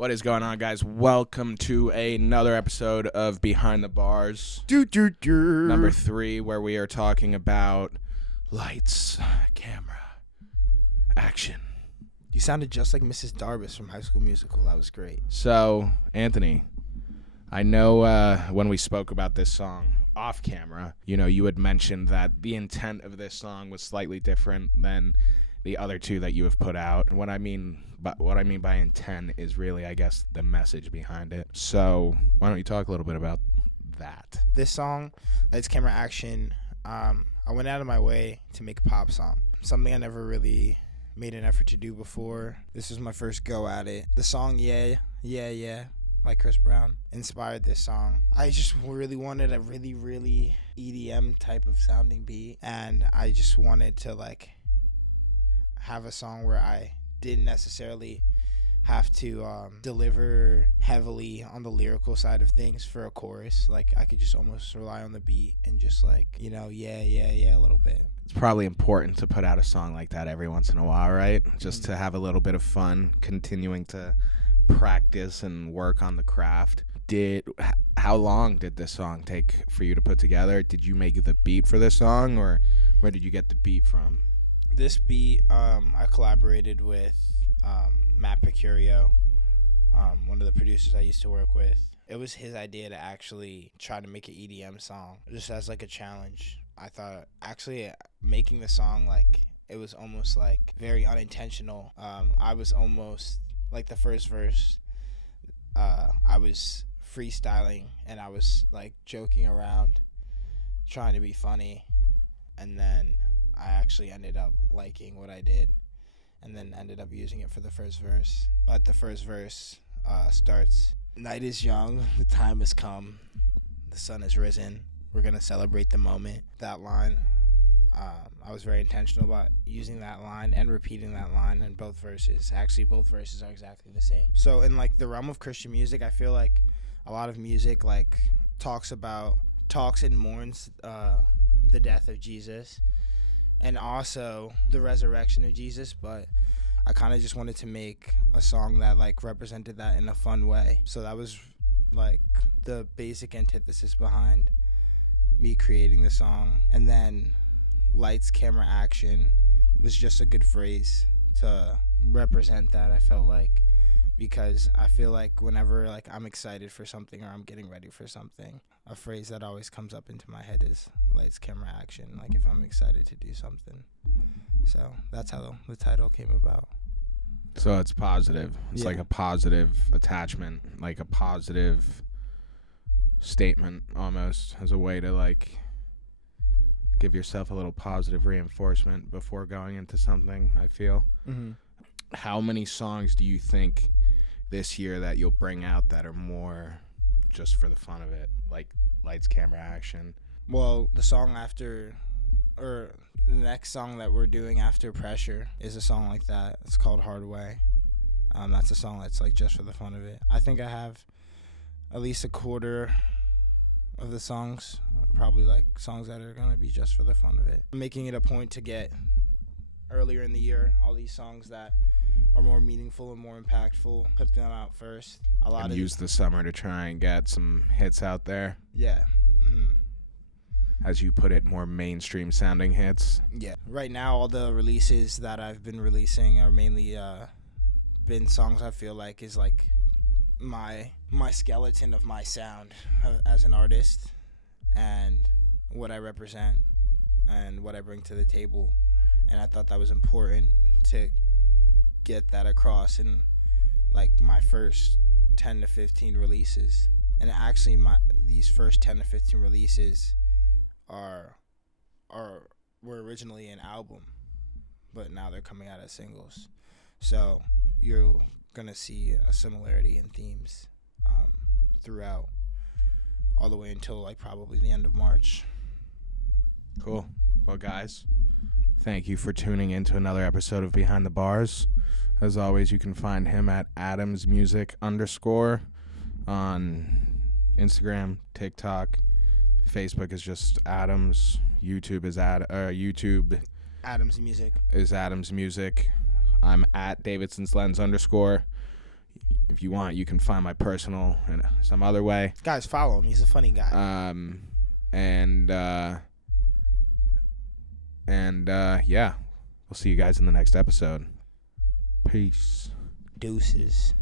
What is going on, guys? Welcome to another episode of Behind the Bars, number 3, where we are talking about lights, camera, action. You sounded just like Mrs. Darbus from High School Musical. That was great. So, Anthony, I know when we spoke about this song off camera, you had mentioned that the intent of this song was slightly different than the other two that you have put out. What I mean by intent is really, I guess, the message behind it. So why don't you talk a little bit about that? This song, Lights, Camera, Action, I went out of my way to make a pop song. Something I never really made an effort to do before. This was my first go at it. The song Yeah, by Chris Brown inspired this song. I just really wanted a really EDM type of sounding beat, and I just wanted to have a song where I didn't necessarily have to deliver heavily on the lyrical side of things for a chorus. I could just almost rely on the beat and just yeah a little bit. It's probably important to put out a song like that every once in a while, right? Just to have a little bit of fun, continuing to practice and work on the craft. How long did this song take for you to put together? Did you make the beat for this song, or where did you get the beat from? This beat, I collaborated with Matt Picurio, one of the producers I used to work with. It was his idea to actually try to make an EDM song, just as a challenge. I thought actually making the song, it was almost very unintentional. I was almost the first verse, I was freestyling and I was joking around, trying to be funny, and then I actually ended up liking what I did and then ended up using it for the first verse. But the first verse starts, "Night is young, the time has come, the sun has risen, we're going to celebrate the moment." That line, I was very intentional about using that line and repeating that line in both verses. Actually, both verses are exactly the same. So in the realm of Christian music, I feel like a lot of music talks and mourns the death of Jesus and also the resurrection of Jesus, but I kind of just wanted to make a song that represented that in a fun way. So that was the basic antithesis behind me creating the song. And then Lights, Camera, Action was just a good phrase to represent that, I felt because I feel whenever I'm excited for something or I'm getting ready for something, a phrase that always comes up into my head is Lights, Camera, Action, if I'm excited to do something. So that's how the title came about. So it's positive. It's Yeah. a positive attachment, a positive statement almost, as a way to give yourself a little positive reinforcement before going into something, I feel. Mm-hmm. How many songs do you think this year that you'll bring out that are more just for the fun of it, Lights, Camera, Action? Well, the song after, or the next song that we're doing after Pressure is a song like that. It's called Hard Way. That's a song that's just for the fun of it. I think I have at least a quarter of the songs, probably songs that are going to be just for the fun of it. I'm making it a point to get earlier in the year all these songs that are more meaningful and more impactful, put them out first. Use the summer to try and get some hits out there. Yeah. Mm-hmm. As you put it, more mainstream sounding hits. Yeah. Right now, all the releases that I've been releasing are mainly been songs I feel is my skeleton of my sound as an artist and what I represent and what I bring to the table. And I thought that was important to get that across in my first 10 to 15 releases. And actually these first 10 to 15 releases were originally an album, but now they're coming out as singles. So you're gonna see a similarity in themes throughout, all the way until probably the end of March. Cool. Well, guys, thank you for tuning in to another episode of Behind the Bars. As always, you can find him at AdamsMusic_ on Instagram, TikTok. Facebook is just Adams. YouTube is Adams Music. Is Adams Music. I'm at Davidson's Lens _. if you want, you can find my personal in some other way. Guys, follow him. He's a funny guy. Yeah, we'll see you guys in the next episode. Peace. Deuces.